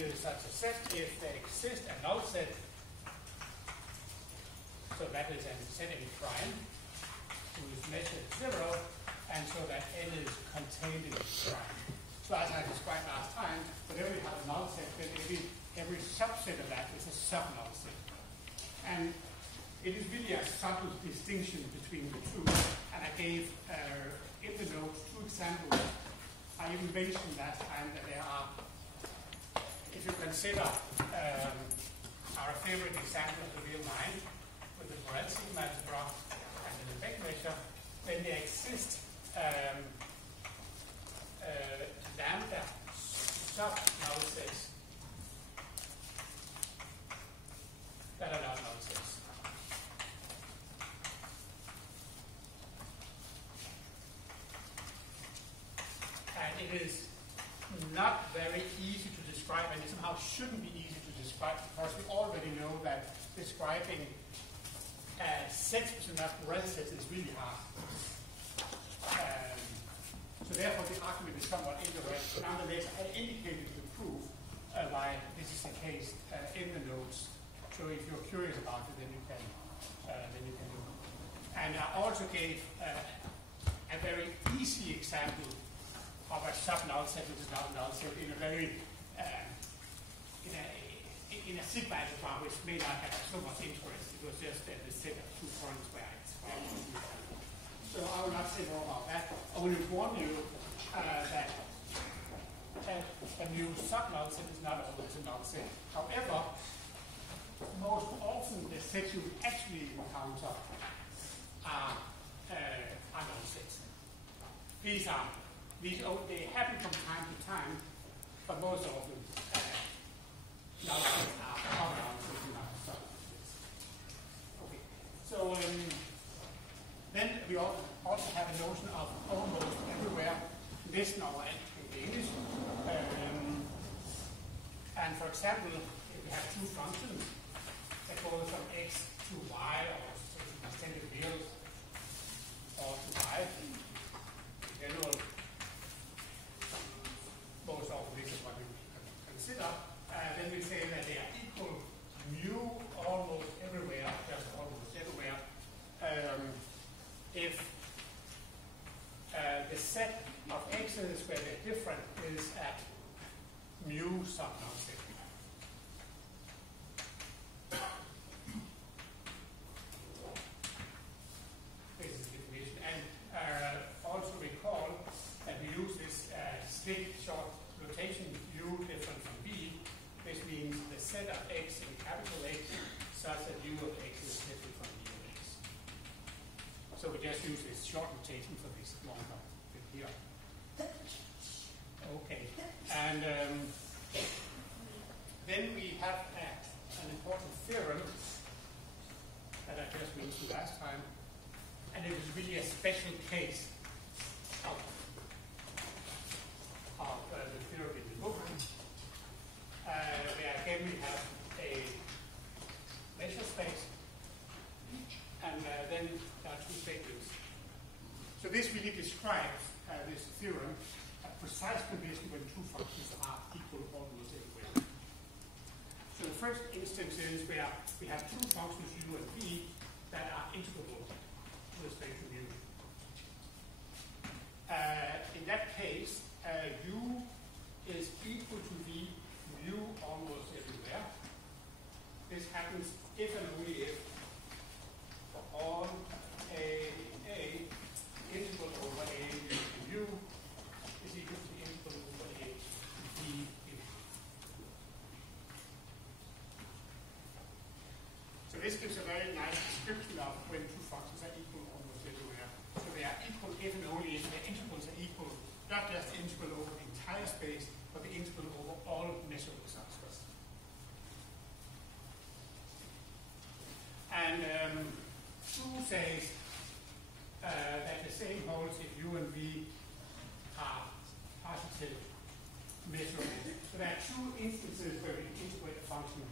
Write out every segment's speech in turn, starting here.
is such a set if there exists a null set. So that is a set N prime whose measure is 0, and so that N is contained in prime. So as I described last time, whenever we have a null set, then every subset of that is a sub-null set. And it is really a subtle distinction between the two. And I gave in the notes 2 examples. I even mentioned last time that there are, if you consider our favorite example of the real mind, with the Borel sigma algebra and the effect measure, then there exist lambda sub-null sets that are not null sets. And it is not very easy to describe, and it somehow shouldn't be easy to describe, because we already know that describing sets which are not Borel sets is really hard. So therefore the argument is somewhat indirect. Nonetheless, I indicated the proof why this is the case in the notes. So if you're curious about it, then you can do it. And I also gave a very easy example of a sub-null set which is not a null set in a very in a sigma algebra which may not have so much interest. It was just the set of 2 points where I described it. So I will not say more about that. I will inform you that a new sub-null set is not always a null set. However, most often the sets you actually encounter are null sets. They happen from time to time, but most often null sets are null sets, not sub-null sets. Okay. So then we also have a notion of almost everywhere listener in English. And for example, if we have 2 functions that go from x to y, or extended reals, or to y, in general, most often this is what we consider, then we say that they are equal mu almost everywhere, just almost everywhere, if the set of x's where they're different is at mu sub-null set. This is the definition. And also recall that we use this strict short notation u different from v. This means the set of x in capital X such that u of x is different from v of x. So we just use this short notation for this longer bit here. Okay. And then we have an important theorem that I just mentioned last time. And it was really a special case of the theorem in the book. Where again we have a measure space, and then there are 2 statements. So this really describes this theorem, a precise condition when 2 functions are equal almost everywhere. So the first instance is where we have 2 functions u and v that are integrable with respect to mu. In that case, u is equal to v mu almost everywhere. This happens if and only if on a integral over a mu is equal to the integral over a v. So this gives a very nice description of when 2 functions are equal almost everywhere. So they are equal if and only if their integrals are equal, not just the integral over the entire space, but the integral over all measurable subspace. And 2 says that the same holds if u and v are positive measurable. So there are 2 instances where we integrate a function.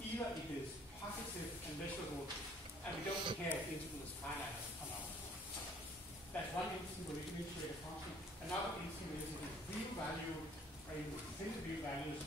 Either it is positive and measurable, and we don't care if the integral is finite or not. That's one instance where we can integrate a function. Another instance is if it's real value, or you intended real values,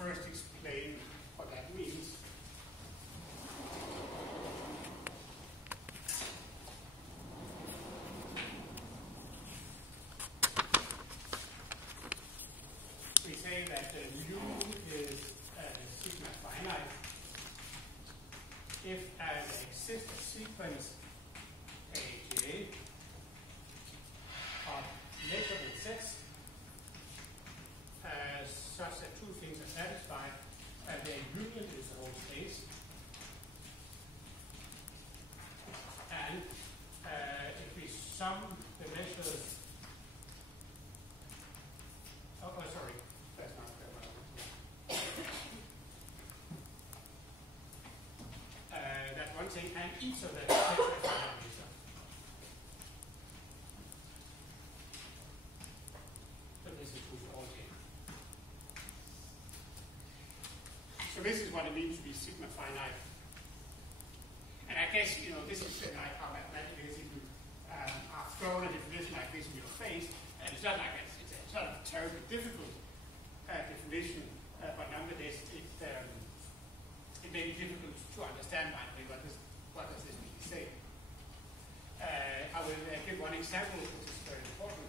first explain what that means. We say that mu is sigma finite if there exists a sequence AJ of measurable sets such that two things are satisfied. Their union is the whole space, and if we sum the measures, sorry, that's not what I want. That's one thing, and each of them is a measure. So this is true for all J. So this is what it means to be sigma finite. And I guess, this is like how mathematics is. If you are thrown a definition like this in your face, and it's not like it's a sort of terribly difficult definition, but nonetheless it may be difficult to understand by the way, what does this mean say. I will give one example which is very important,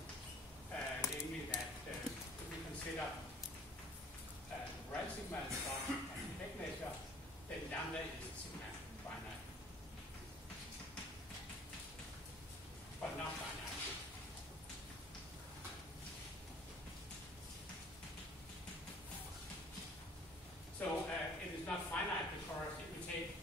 namely that if we consider real sigma is a effect measure, then lambda is sigma finite, but not finite. So it is not finite because if we take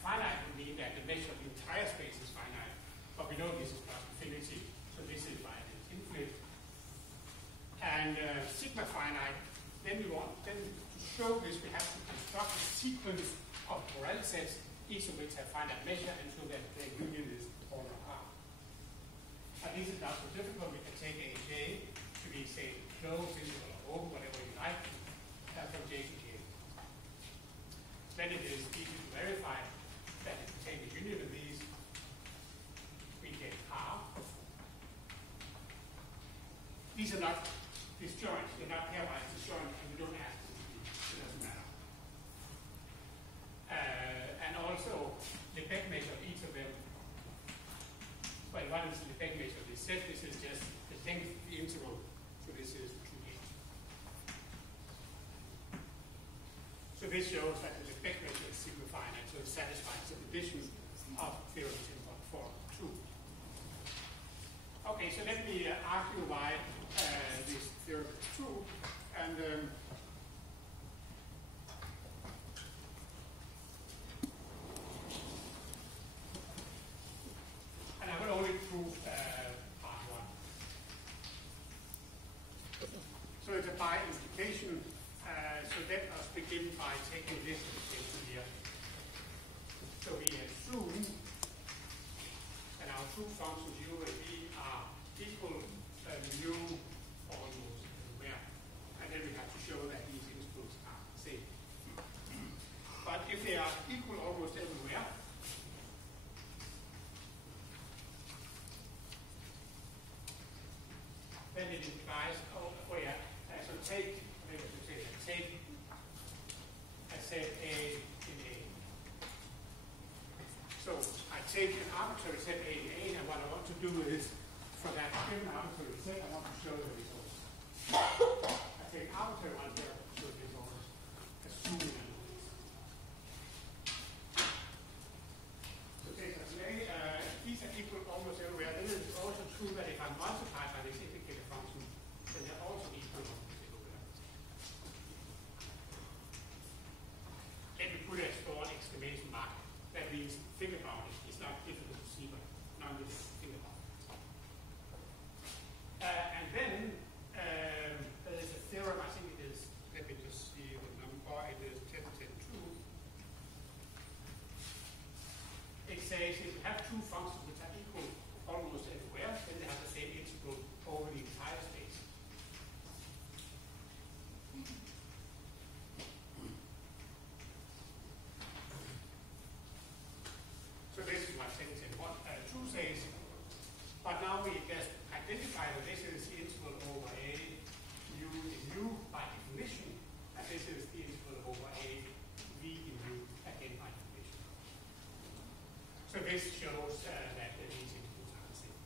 finite would mean that the measure of the entire space is finite, but we know this is not infinity, so this is by infinite. And sigma finite, then to show this we have to construct a sequence of Borel sets, each of which have finite measure, and so that their union is order R. And this is not so difficult. We can take AJ to be, say, closed, interval, or open, whatever you like, from J to K. Then it is easy to verify that if we take the union of these, we get R. These are not disjoint, they're not pairwise disjoint, and we don't ask them to be, it doesn't matter. And also, the Lebesgue measure of each of them, well, what is the Lebesgue measure of this set? This is just the length of the interval, so this is 2a. So this shows that the Lebesgue measure is sigma finite, so it satisfies the condition of theorem 10.4.2. Okay, so let me argue why this theorem is true, and I will only prove part one. So it's a by implication. So let us begin by taking this implication here. So we assume that our two functions u and v are equal mu almost everywhere. And then we have to show that these intervals are the same. But if they are equal almost everywhere, then it implies, so take a set A in A. So I take an arbitrary set A in A, and what I want to do is, for that given arbitrary set, I want to show the results. I take arbitrary one here to show the results, assuming I know this. So take as A, these are equal almost everywhere. Then it is also true that if I multiply by this indicator function, then they're also equal almost everywhere. Let me put a small exclamation mark. That means think about it. It's not difficult to see, but nonetheless think about it. And then there is a theorem, I think it is, let me just see the number, it is 10.4.2. this shows that these inputs are the same.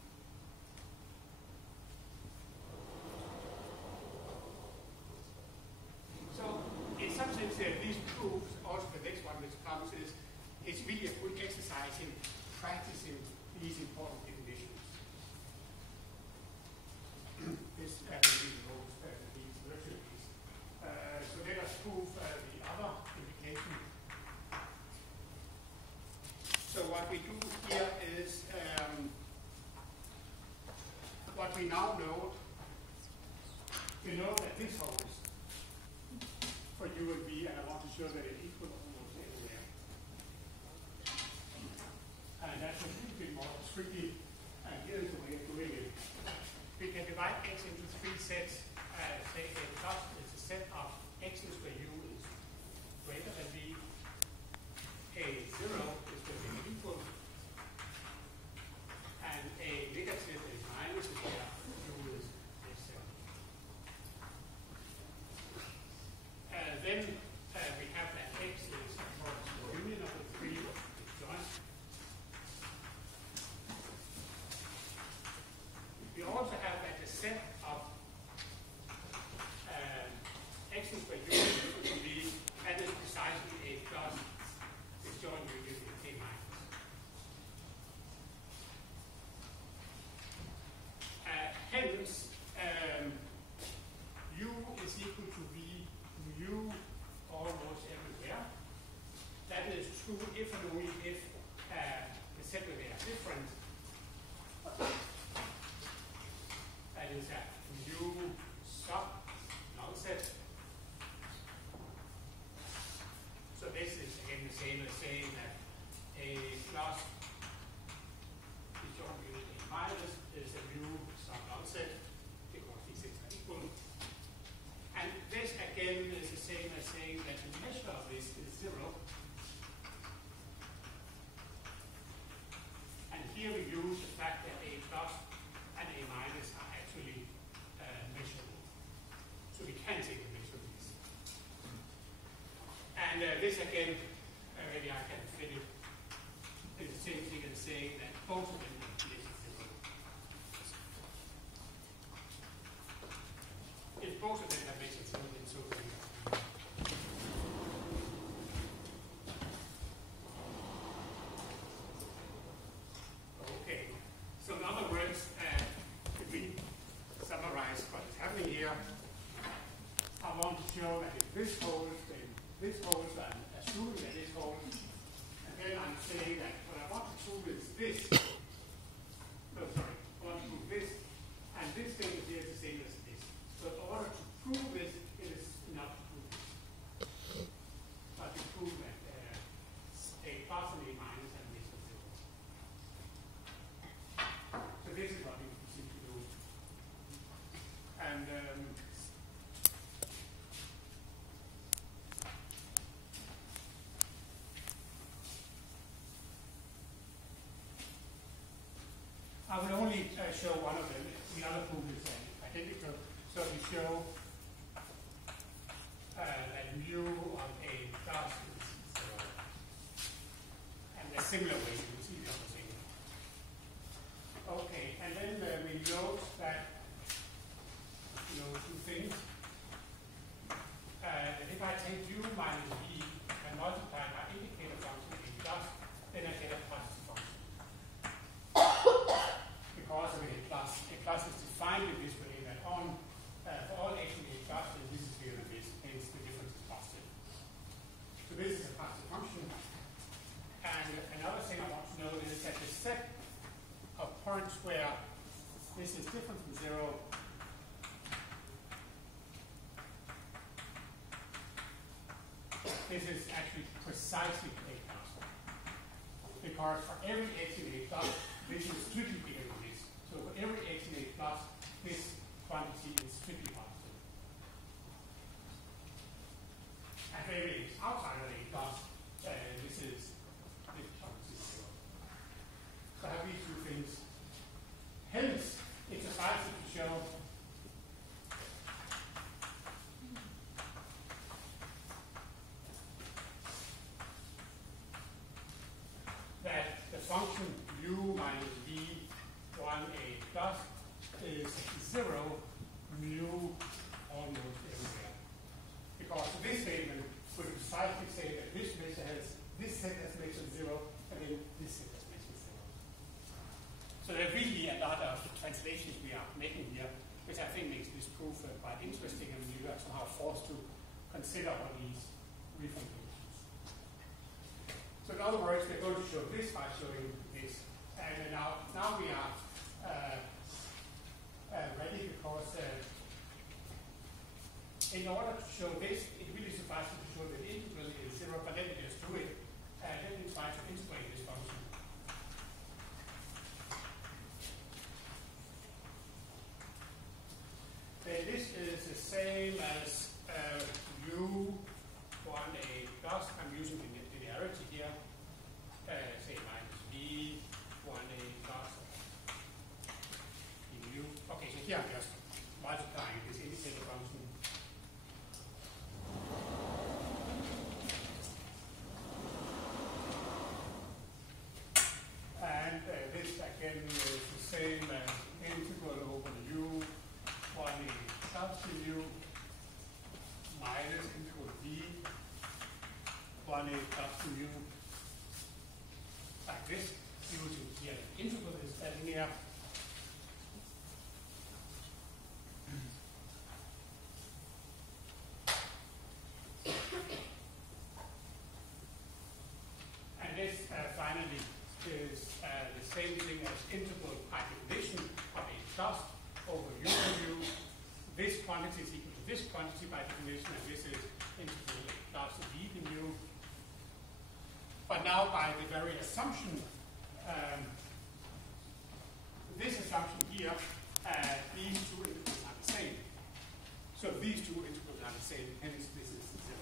So in some sense, these proofs, also the next one which comes is, it's really a good exercise in practicing these important definitions. This really knows these virtualities. So let us prove the other implication. So what we do here is what we now know. We know that this holds for U and V, and I want to show that it's equal almost everywhere. And that's a little bit more tricky, and here is the way of doing it. We can divide x into three sets. Say a plus is a set of x's where U is greater than V, a 0 is where V is equal, and a negative is minus is where U is less than. Then we have that x is of course the union of the three joints. We also have that the set of x's where U is equal to V, that is precisely a plus this joint union in a minus. Hence, U is equal to V mu almost everywhere. That is true if and only if the set where they are different. That is a mu sub null set. So this is again the same as saying that a plus is joint unit a minus is a mu sub null set because these sets are equal. And this again is the same as saying that the measure of this is 0. And here we use the fact that a plus and a minus are actually measurable. So we can take the measure of these. And this again, maybe I can fit it, is the same thing as saying that both of them are less than 0. If both of them have measured 0, then so do we. Okay, so in other words, if we summarize what is happening here, I want to show that if this holds, then this holds, I'm assuming that this holds, and then I'm saying that what I want to prove is this. No, sorry, I want to prove this, and this thing is here the same as this. So in order to prove this, it is not to prove this. But to prove that a plus and a minus and this is 0. So this is what we simply do. And I will only show one of them. The other proof is identical. So we show that mu of a plus is 0. And a similar way you will see the other thing. Okay, and then we note that two things. That if I take u minus v and multiply my indicator function a plus, then I get a positive function. Because of a plus is defined in this way that on for all x in a plus, then this is here and this, hence the difference is positive. So this is a positive function. And another thing I want to know is that the set of points where this is different from 0 this is actually precisely a plus. Because for every x in a plus, this is strictly bigger than this. So for every x in a plus, this quantity is strictly positive. And for every x outside of a plus, this quantity is 0. So I have these two things. Hence, it's suffices to show that the function u minus v1a plus is 0 mu almost everywhere. Because this statement would precisely say that this measure has, this set has measured 0, and then this set has measured 0. So there are really a lot of translations we are making here, which I think makes this proof quite interesting, and you are somehow forced to consider all these reformulations. So in other words, we're going to show this by showing this. And now we are ready, because in order to show this, it really suffices to show that the integral is 0, but let me just do it. Let me try to integrate this function. Then this is the same as u1a plus. I'm using the linearity here. Say minus v1a plus mu. Okay, so here I'm just multiplying this indicator function. And this again is the same as integral over u1a plus mu minus integral v1a plus mu, like this, using here the integral is linear. And this finally is the same thing as integral by definition of a plus over u mu. This quantity is equal to this quantity by definition, and this is integral a plus v mu. But now by the very assumption, this assumption here, these two integrals are the same. So these two integrals are the same, hence this is 0.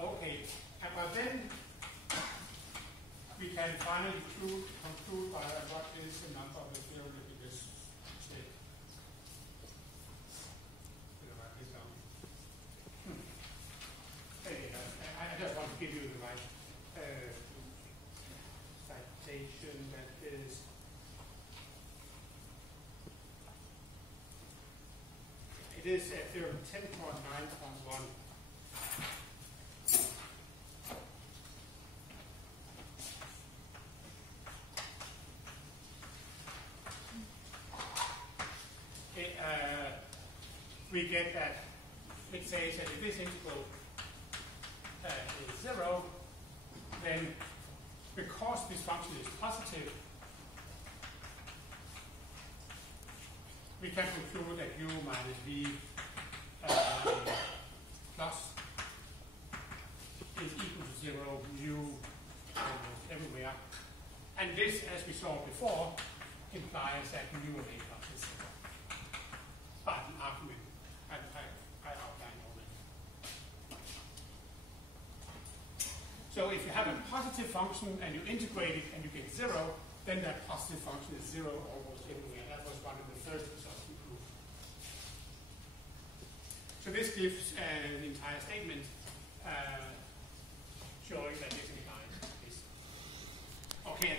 Okay, but then we can finally conclude by what is the number of the theorem that we just said. Write this down. I just want to give you the right citation. That is theorem 10.9.1. We get that it says that if this integral is 0, then because this function is positive, we can conclude that u minus v plus is equal to 0 mu almost everywhere. And this, as we saw before, implies that mu of a plus is 0. By an argument I outlined already. So if you have a positive function and you integrate it and you get 0, then that positive function is 0 almost everywhere. That was one of the first results we proved. So this gives an entire statement showing that this implies this. Okay.